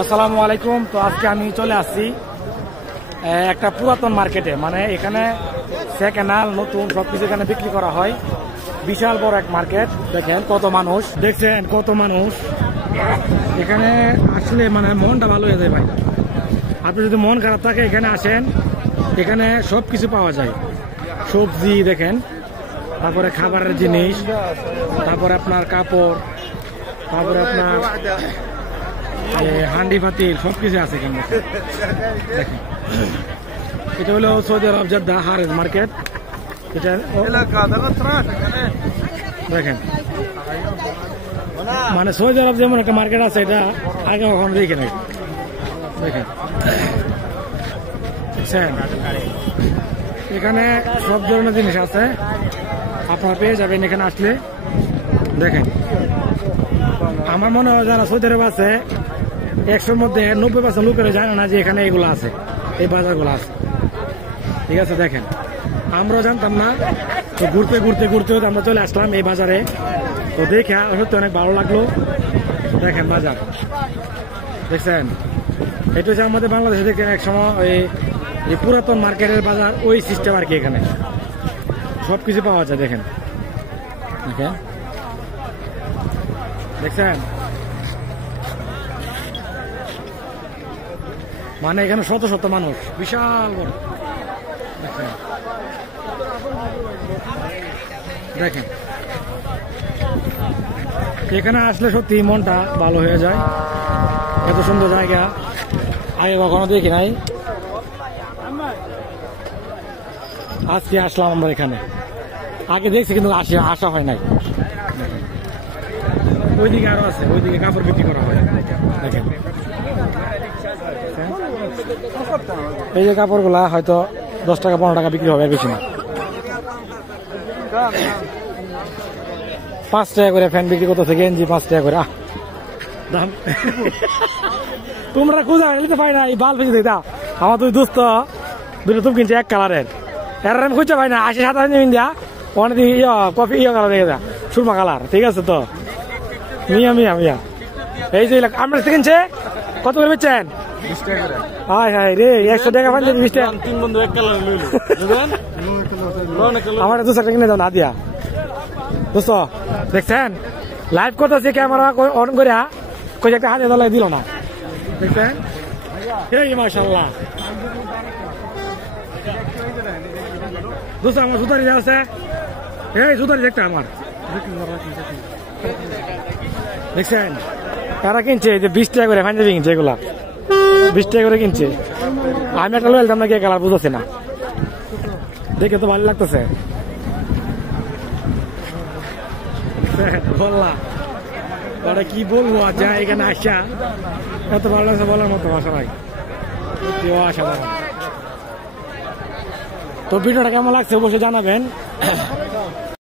আসসালামু আলাইকুম। তো আজকে আমি চলে আসছি একটা পুরাতন মার্কেটে, মানে এখানে সেকেন্ড হ্যান্ড নতুন সবকিছু এখানে বিক্রি করা হয়। বিশাল বড় এক মার্কেট। দেখেন কত মানুষ, দেখছেন কত মানুষ এখানে আসলে, মানে মনটা ভালো হয়ে যায় ভাই। আপনি যদি মন খারাপ থাকে এখানে আসেন, এখানে সবকিছু পাওয়া যায়। সবজি দেখেন, তারপরে খাবারের জিনিস, তারপরে আপনার কাপড়, তারপরে আপনার হান্ডি পাতিল সবকিছু আছে এখানে। দেখেন এটা হলো সৌদি আরব জেদ্দা হারেজ মার্কেট। এটা দেখেন, মানে সৌদি আরব যেমন একটা মার্কেট আছে, এটা আগে কখনো দেখে নাই। দেখেন এখানে সব ধরনের জিনিস আছে, আপনারা পেয়ে যাবেন এখানে আসলে। দেখেন আমার মনে হয় যারা সৌদি আরব আছে 100-র মধ্যে 90% লোকেরা জানে না যে এখানে এগুলো আছে, এই বাজারগুলো আছে। ঠিক আছে, দেখেন আমরাও জানতাম না। তো ঘুরতে ঘুরতে ঘুরতে আমরা চলে আসলাম এই বাজারে। তো দেখে সত্যি অনেক ভালো লাগলো। দেখেন বাজার দেখছেন, এটা হচ্ছে আমাদের বাংলাদেশে দেখে এক সময় এই পুরাতন মার্কেটের বাজার, ওই সিস্টেম আর কি। এখানে সবকিছু পাওয়া যায়। দেখেন দেখেন দেখছেন, মানে এখানে শত শত মানুষ, বিশাল বড়। দেখেন এখানে আসলে সত্যি মনটা ভালো হয়ে যায়। এত সুন্দর জায়গা আগে কখনো দেখি নাই, আজকে আসলাম আমরা এখানে। আগে দেখছি কিন্তু আসা হয় নাই। ওইদিকে আরো আছে, ওইদিকে কাপড় বিক্রি করা হয়। দেখেন এই যে কাপড়গুলা হয়তো 10 টাকা 15 টাকা বিক্রি হবে, বেশি না। 5 টাকা করে ফ্যান বিক্রি করতে, গেঞ্জি 5 টাকা করে। দাম তোমরা খুঁজা নিতে পাই না, এই বাল ফেঁচে দা আমার দুই দোস্ত দুটো তুমি কিনছে এক কালারের, এর আমি খুঁজে পাই না। 80-87 ইন্ডিয়া অনেক কফি কালার দেখে দা, সুরমা কালার। ঠিক আছে, তো মিয়া মিয়া মিয়া এই যে আমরা কিনছে কত করে বেচছেন? 20 টাকা করে। হায় হায় রে, 100 টাকা পাইলে 20 টাকা। 3 বন্ধু এক কালার লইল আমার 200 টাকা কিনে দাও না দিয়া। দোস্ত দেখছেন লাইভ করতেছে, ক্যামেরা অন করে কই একটা হাতে দলাই দিল না। দেখছেন এই মাশাআল্লাহ। দোস্ত আমার সুতারি আছে, এই সুতারি একটা আমার দেখছেন তারা কিনছে যে 20 টাকা করে পাঞ্জাবি কিনছে, এগুলা 20 টাকা করে কিনছে। আমি একটা লইলাম না, কে কালার বুঝাচ্ছে না, দেখে তো ভালো লাগতেছে। বললা ওরা কি বলবো, যা এখানে আসা এত ভালো লাগছে বলার মতো ভাষা নাই, অসাধারণ। তো ভিডিওটা কেমন লাগছে অবশ্যই জানাবেন।